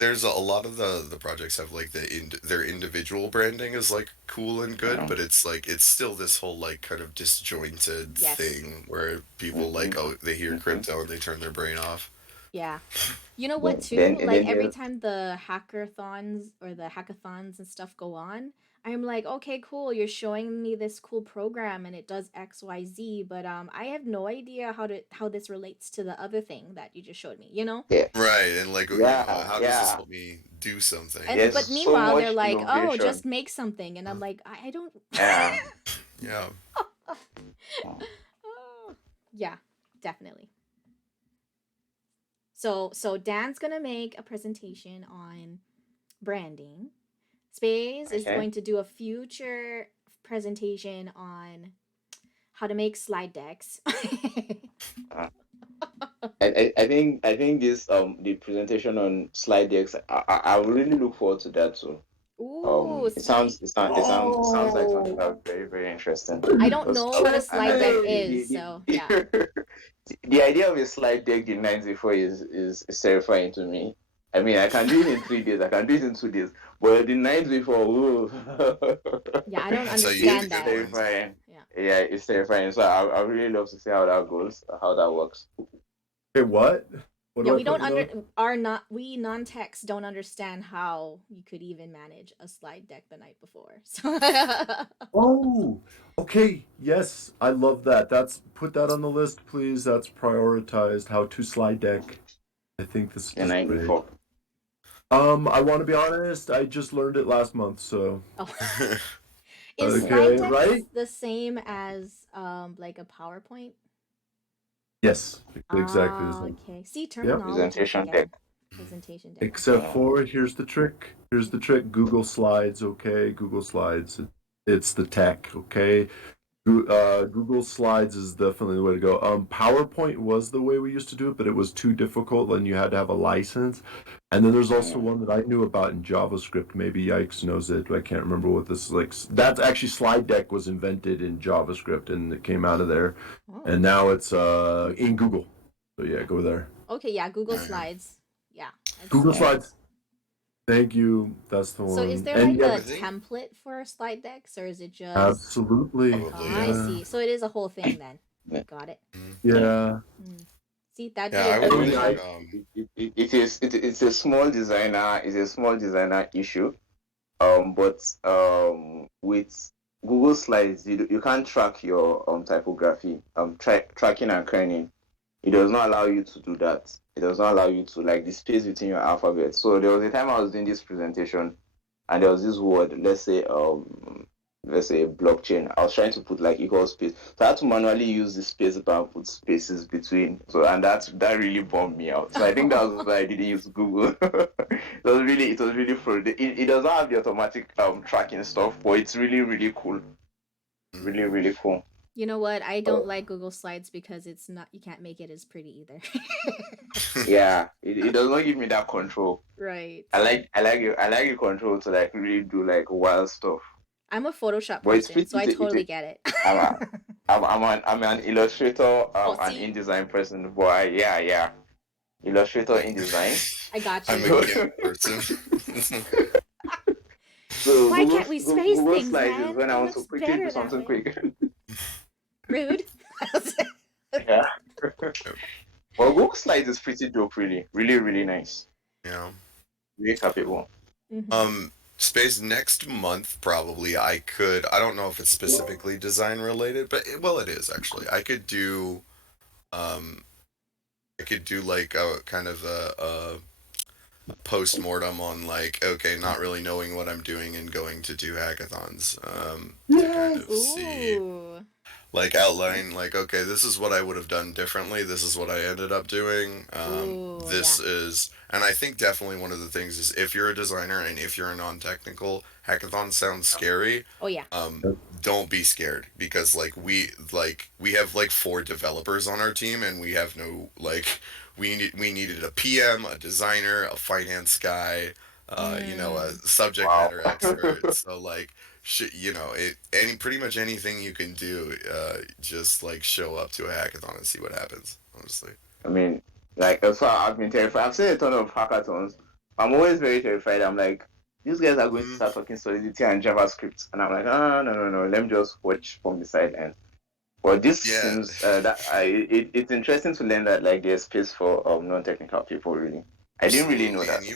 there's a lot of the projects have like their individual branding is like cool and good, Yeah. but it's like it's still this whole like kind of disjointed Yes. thing where people like they hear crypto and they turn their brain off. Yeah. You know what too? Like every time the hackathons or the hackathons and stuff go on, I'm like, okay, cool, you're showing me this cool program and it does XYZ, but I have no idea how this relates to the other thing that you just showed me, you know? Yeah. Right, and like Yeah. how does this Yeah. help me do something? And There's but so meanwhile they're much like, oh, innovation. just make something, and I'm like, I don't. Yeah. Yeah. Oh, yeah, definitely. So Dan's gonna make a presentation on branding. Space is Okay. going to do a future presentation on how to make slide decks. Uh, I think this the presentation on slide decks I really look forward to that too. Ooh, It sounds see, it sounds like something Oh, that's very, very interesting. I don't Because know what a slide deck checkmate! is, so yeah. the idea of a slide deck the night before is terrifying to me. I mean, I can do it in 3 days, I can do it in 2 days, but the night before, ooh. Yeah, I don't So you get the understand It's good that. ones. terrifying. Yeah. Yeah, it's terrifying. So I really love to see how that goes, how that works. Hey, what? What Yeah, do I we put don't in the notes? we non-techs don't understand how you could even manage a slide deck the night before. So Oh, okay. Yes, I love that. That's put that on the list, please. That's prioritized. How to slide deck. I think this The is night great. before. I want to be honest. I just learned it last month, so oh. Yeah, Is slide okay, decks right? the same as like a PowerPoint? Yes, exactly the Ah, same. okay. See, Yep. terminologies Presentation deck. again. Presentation deck. Okay. Except Yeah. for here's the trick. Here's the trick. Google Slides. Okay, Google Slides. It's the tech. Okay, Google Slides is definitely the way to go. PowerPoint was the way we used to do it, but it was too difficult and you had to have a license. And then there's also one that I knew about in JavaScript. Maybe Yikes knows it. I can't remember what this is like. That's actually Slide Deck was invented in JavaScript and it came out of there. Oh. And now it's in Google. So yeah, go there. Okay, yeah, Google yeah. Slides. Yeah, I've Google seen those. Slides. Thank you. That's the So is one. there And like yeah, a I think template for slide decks or is it just absolutely. Oh, probably, I yeah. Yeah. see. So it is a whole thing then. Yeah. Got it. Mhm. Yeah. Mm. See, that'd Yeah, be a I good would And one I think to It's a small designer. It's a small designer issue. But with Google Slides, you can't track your typography. Tracking and kerning. It does not allow you to do that. It does not allow you to like the space between your alphabet. So there was a time I was doing this presentation, and there was this word. Let's say blockchain. I was trying to put like equal space, so I had to manually use the space bar and put spaces between. So and that really bummed me out. So I think that was why I didn't use Google. It was really fun. It does not have the automatic tracking stuff, but it's really really cool. Mhm. Really really cool. You know what? I don't like Google Slides because it's not you can't make it as pretty either. Yeah, it does not give me that control. Right. I like your control to like really do like wild stuff. I'm a Photoshop But it's person, pretty. so I totally get it. I'm a, I'm an illustrator, Oh, an see? InDesign person. But yeah, illustrator InDesign. I got I'm a you. GIF person. So Why can't we space Google things, Slides is man? when I It want to looks quickly do better that something way. quick. Rude. Yeah. Well, Google Slides is pretty dope, really, really, really nice, Yeah. really capable. Mhm. Space next month probably I don't know if it's specifically design related, but well it is actually. Um I could do like a kind of a post mortem on like okay, not really knowing what I'm doing and going to do hackathons to kind Yes. of see Ooh. like outline like okay, this is what I would have done differently, this is what I ended up doing, Ooh, this yeah. is and I think definitely one of the things is if you're a designer and if you're a non-technical hackathon sounds scary, Oh yeah. um don't be scared because we have like four developers on our team and we have no like we needed a PM, a designer, a finance guy, a Mm. subject Wow. matter expert. So like pretty much anything you can do, just like show up to a hackathon and see what happens. Honestly. I mean, like, as far I've been terrified. I've seen a ton of hackathons. I'm always very terrified. I'm like, these guys are going to Mm, start talking Solidity and JavaScript, and I'm like, oh no. Let me just watch from the sideline. But this yeah, seems it's interesting to learn that like there's space for non-technical people. Really, I didn't really know absolutely. And that.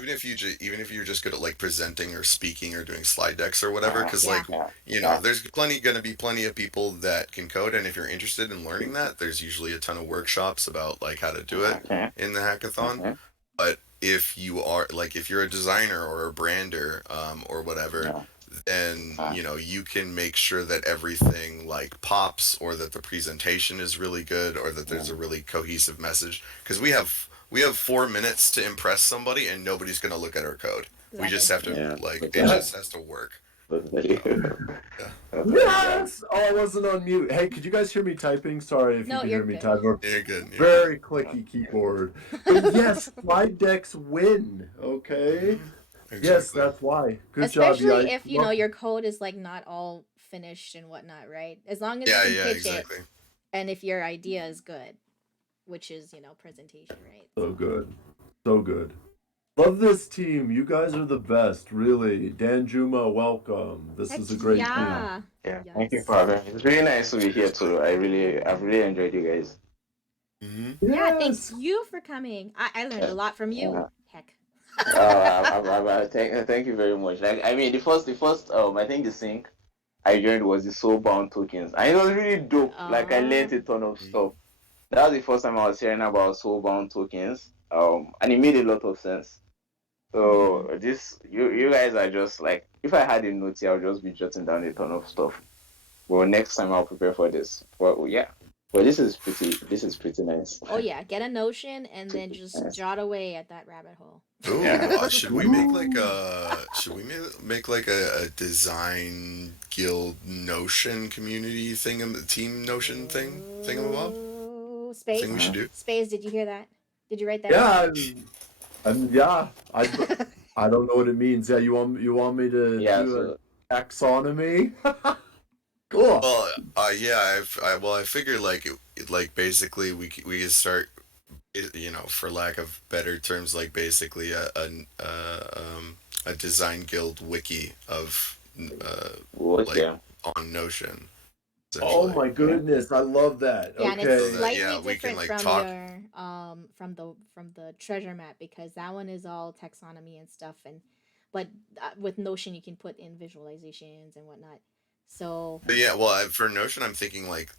even if you're just good at like presenting or speaking or doing slide decks or whatever, Uh, because Yeah. like yeah, yeah, there's going to be plenty of people that can code, and if you're interested in learning that, there's usually a ton of workshops about like how to do it okay, in the hackathon. okay, But if you are like if you're a designer or a brander or whatever, yeah, then uh, you can make sure that everything like pops or that the presentation is really good or that yeah, there's a really cohesive message because we have 4 minutes to impress somebody and nobody's going to look at our code. We just Exactly. have to yeah, like it totally, just has to work. totally, So yeah, totally, yeah. Yes! Oh, I wasn't on mute. Hey, could you guys hear me typing? Sorry if you No, can you're hear me good. typing. you're good. You're good. Very clicky keyboard. But yes, slide decks win. Okay. Hmm. Yes, exactly. that's why. Good Especially job, if you know your code is like not all finished and whatnot, right? As long as you Yeah, can yeah, pitch exactly. it, and if your idea is good, which is presentation, right? So good. So good. Love this team. You guys are the best, really. Dan Juma, welcome. This Heck is a great team. yeah. Yeah, Yes. thank you for having me. It's really nice to be here too. I've really enjoyed you guys. Mm-hmm. Yeah, thanks Yes. you for coming. I learned a lot from you. Heck. Thank you very much. Like, I mean, the first, I think the sync I joined was the soulbound tokens, and it was really dope. Like, I learned a ton of stuff. That was the first time I was hearing about soulbound tokens. And it made a lot of sense. So you guys are just like, if I had a note here, I'll just be jotting down a ton of stuff. Well, next time I'll prepare for this. Well, yeah. Well, this is pretty nice. Oh yeah, get a notion and then just Nice. jot away at that rabbit hole. Ooh, Yeah. should we make like a make like a design guild Notion community team Notion thingamabob Oh, thing we should do? Space, did you hear that? Did you write that? Yeah, yeah. I don't know what it means. Yeah, you want me to Yeah. do So a taxonomy? Cool. Well, yeah, I figured like like basically we could start, for lack of better terms, like basically a design guild wiki of what? like Yeah. on Notion. Oh Essentially. my goodness, I love that. Yeah, and Okay. it's So that, slightly yeah, we can different like from talk. your from the treasure map because that one is all taxonomy and stuff, but with Notion you can put in visualizations and whatnot. So But yeah, well, for Notion, I'm thinking like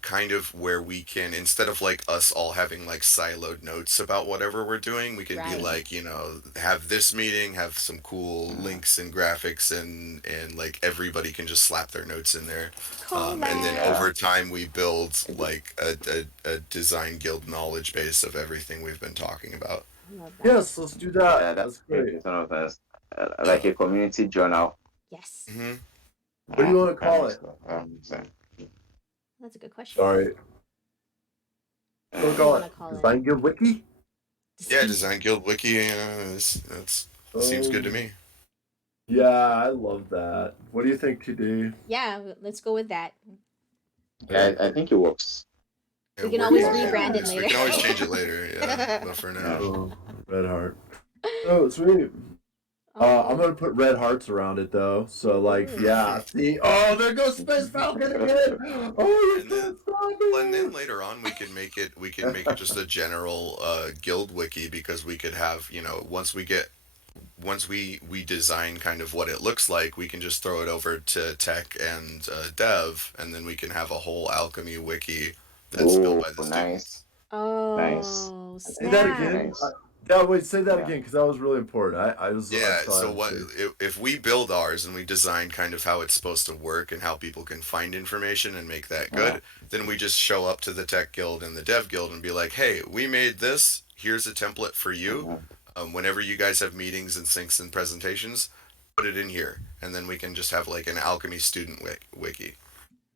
kind of where we can, instead of like us all having like siloed notes about whatever we're doing, we could be Right. like, have this meeting, have some cool links and graphics, and like everybody can just slap their notes in there. And then collab. over time we build like a design guild knowledge base of everything we've been talking about. Love that. Yes, let's do that. Yeah, That's that's great. one of us. Like a community journal. Yes. Hmm. What do you want to call it? That's a good question. Sorry. What do you call it? Design Guild Wiki? Yeah, design guild wiki. That seems good to me. Yeah, I love that. What do you think, TD? Yeah, let's go with that. I think it works. We can always rebrand it We later. can always change it later. Yeah, but for now. Oh, Red Heart. Oh, sweet. I'm gonna put red hearts around it though. So like, yeah. See, oh, there goes Space Falcon again. Oh, And then, and then later on we can make it just a general guild wiki, because we could have, once we design kind of what it looks like, we can just throw it over to tech and dev, and then we can have a whole alchemy wiki that's built by the students. Oh, Nice. Say that snap. again. Nice. Yeah, wait. Say that Yeah. again because that was really important. I was. Yeah, trying so what to- if we build ours and we design kind of how it's supposed to work and how people can find information and make that good, then we just show up to the tech guild and the dev guild and be like, hey, we made this, here's a template for you. Whenever you guys have meetings and syncs and presentations, put it in here, and then we can just have like an alchemy student wiki,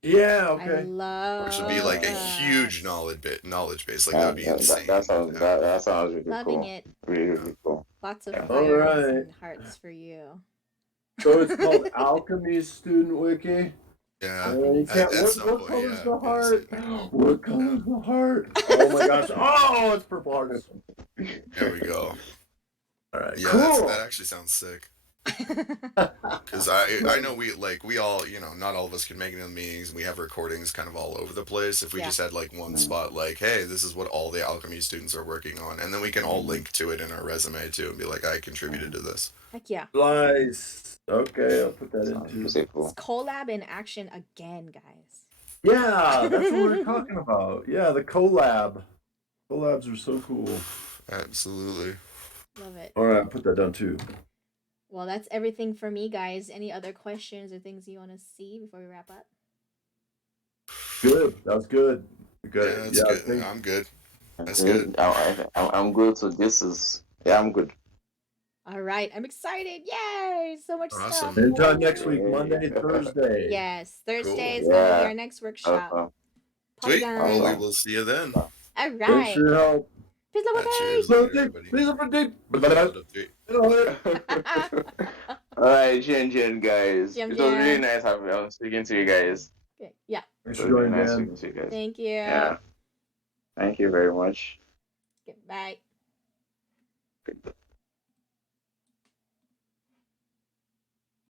Yeah. I Okay. love which would be like a that. huge knowledge base. Like that would be insane. That sounds really Loving cool. it. Really, really cool. Lots of Yeah. fires Alright. and hearts for you. So it's called Alchemy Student Wiki. Yeah. You can't. At some What point, color's yeah, the heart? yes. What color's the heart? Oh my gosh! Oh, it's purple hearts. There we go. All right. Yeah, Cool. that actually sounds sick. Because I know we all, not all of us can make it in the meetings. We have recordings kind of all over the place. If we Yeah. just had like one spot, like, hey, this is what all the alchemy students are working on, and then we can all link to it in our resume too, and be like, I contributed to this. Heck yeah. Nice. Okay, I'll put that in too. Pretty cool. It's collab in action again, guys. Yeah, that's what we're talking about. Yeah, the collab. Collabs are so cool. Absolutely. Love it. All right, I'll put that down too. Well, that's everything for me, guys. Any other questions or things you want to see before we wrap up? Good. That was good. Good. Yeah, that's Yeah, good. thank- I'm good. That's good. I'm good. So I'm good. All right. I'm excited. Yay! So much Awesome. stuff. Anytime next week, Monday, Thursday. Yes. Thursday is Cool. going to be Yeah. our next workshop. Awesome. Sweet. Polygon. Well, we Awesome. will see you then. All Thanks right. for your help. Peace love Cheers, update. later, everybody. Please update. All right, Jen, guys. Jen, It was really Jen. nice speaking to you guys. Okay, yeah. Thanks It for was really joining, nice Dan. speaking to you guys. Thank you. Yeah. Thank you very much. Okay, bye. Good.